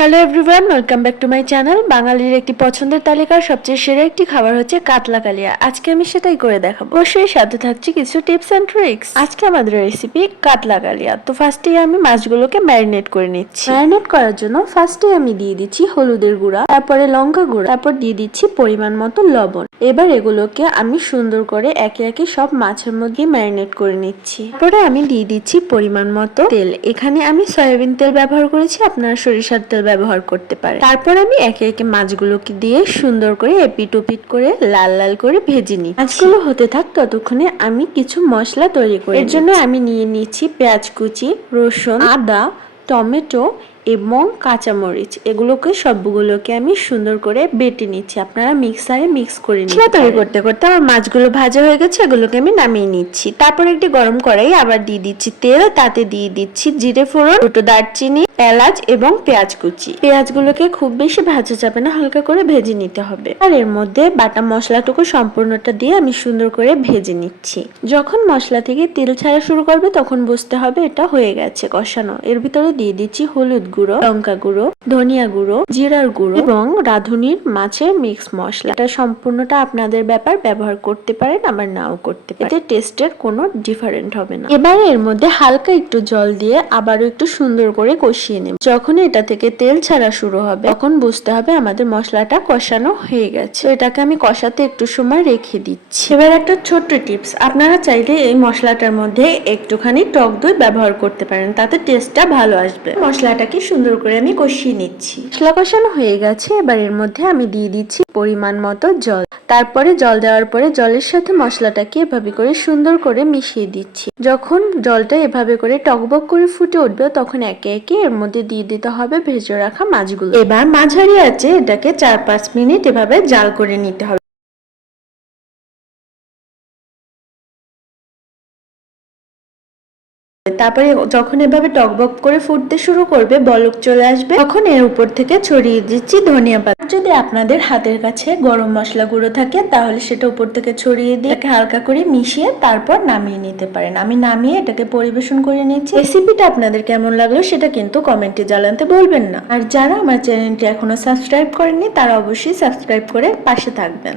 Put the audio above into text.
Hello everyone welcome back to my channel বাঙালির একটি পছন্দের তালিকার সবচেয়ে সেরা একটি খাবার হচ্ছে কাতলা কালিয়া আজকে আমি সেটাই করে দেখাবো। অবশ্যই সাথে থাকছি কিছু টিপস অ্যান্ড ট্রিক্স আজকে আমাদের রেসিপি কাতলা কালিয়া তো ফার্স্টেই আমি মাছগুলোকে ম্যারিনেট করে নিচ্ছি। ম্যারিনেট করার জন্য ফার্স্টে আমি দিয়ে দিচ্ছি হলুদের গুঁড়া, তারপরে লঙ্কা গুঁড়া, তারপর দিয়ে দিচ্ছি পরিমাণ মতো লবণ। এবার এগুলোকে আমি সুন্দর করে একে একে সব মাছের মধ্যে ম্যারিনেট করে নিচ্ছি। তারপরে আমি দিয়ে দিচ্ছি পরিমাণ মতো তেল। এখানে আমি সয়াবিন তেল ব্যবহার করেছি, আপনারা সরিষার তেল ব্যবহার করতে পারে। তারপর আমি একে একে মাছগুলোকে দিয়ে সুন্দর করে এপিট ওপিট করে লাল লাল করে ভেজে নিই মাছগুলো হতে থাক ততক্ষণে আমি কিছু মশলা তৈরি করি এর জন্য আমি নিয়ে নিচ্ছি পেঁয়াজ কুচি রসুন আদা টমেটো এবং কাঁচামরিচ। এগুলোকে সবগুলোকে আমি সুন্দর করে বেটে নিচ্ছি। আপনারা মিক্সারে মিক্স করে নিচ্ছি তৈরি করতে করতে আমার মাছগুলো ভাজা হয়ে গেছে এগুলোকে আমি নামিয়ে নিচ্ছি। তারপর একটি গরম কড়াই আবার দিয়ে দিচ্ছি তেল তাতে দিয়ে দিচ্ছি জিরে ফোড়ন দুটো দারচিনি এলাচ এবং পেঁয়াজ কুচি। পেঁয়াজগুলোকে খুব বেশি ভাজা যাবে না, হালকা করে ভেজে নিতে হবে। আর এর মধ্যে বাটা মশলাটুকু সম্পূর্ণটা দিয়ে আমি সুন্দর করে ভেজে নিচ্ছি। যখন মশলা থেকে তেল ছাড়া শুরু করবে, তখন বুঝতে হবে এটা হয়ে গেছে কষানো। এর ভিতরে দিয়ে দিচ্ছি হলুদ গুঁড়ো, লঙ্কা গুঁড়ো, ধনিয়া গুঁড়ো, জিরার গুঁড়ো এবং রাঁধুনির মাছের মিক্স মশলা। এটা সম্পূর্ণটা আপনাদের ব্যাপার, ব্যবহার করতে পারেন, আবার নাও করতে পারেন। এতে টেস্টের কোনো ডিফারেন্ট হবে না। এবারে এর মধ্যে হালকা একটু জল দিয়ে আবারও একটু সুন্দর করে কষিয়ে নেব। যখন এটা থেকে তেল ছাড়া শুরু হবে, তখন বুঝতে হবে আমাদের মশলাটা কষানো হয়ে গেছে। এটাকে আমি কষাতে একটু সময় রেখে দিচ্ছি। এবার একটা ছোট্ট টিপস, আপনারা চাইলে এই মশলাটার মধ্যে একটুখানি টক দই ব্যবহার করতে পারেন, তাতে টেস্টটা ভালো আসবে। মশলাটাকে সুন্দর করে আমি কষিয়ে নিচ্ছি। মশলা কষানো হয়ে গেছে, এবার এর মধ্যে আমি দিয়ে দিচ্ছি পরিমাণ মতো জল। তারপরে জল দেওয়ার পরে জলের সাথে মশলাটাকে এভাবে করে সুন্দর করে মিশিয়ে দিচ্ছি। যখন জলটা এভাবে করে টকবক করে ফুটে উঠবে, তখন একে একে এর মধ্যে দিয়ে দিতে হবে ভেজে রাখা মাছগুলো। এবার মাঝারি আছে, এটাকে চার পাঁচ মিনিট এভাবে জাল করে নিতে হবে। তারপরে যখন এভাবে টকবক করে ফুটতে শুরু করবে, বলক চলে আসবে। তখন এর উপর থেকে ছড়িয়ে দিচ্ছি ধনিয়া পাতা। যদি আপনাদের হাতের কাছে গরম মশলা গুঁড়ো থাকে, তাহলে সেটা উপর থেকে ছড়িয়ে দিয়ে হালকা করে মিশিয়ে তারপর নামিয়ে নিতে পারেন। আমি নামিয়ে এটাকে পরিবেশন করে নিচ্ছি রেসিপিটা আপনাদের কেমন লাগল সেটা কিন্তু কমেন্টে জানাতে বলবেন না। আর যারা আমার চ্যানেলটি এখনও সাবস্ক্রাইব করেননি, তারা অবশ্যই সাবস্ক্রাইব করে পাশে থাকবেন।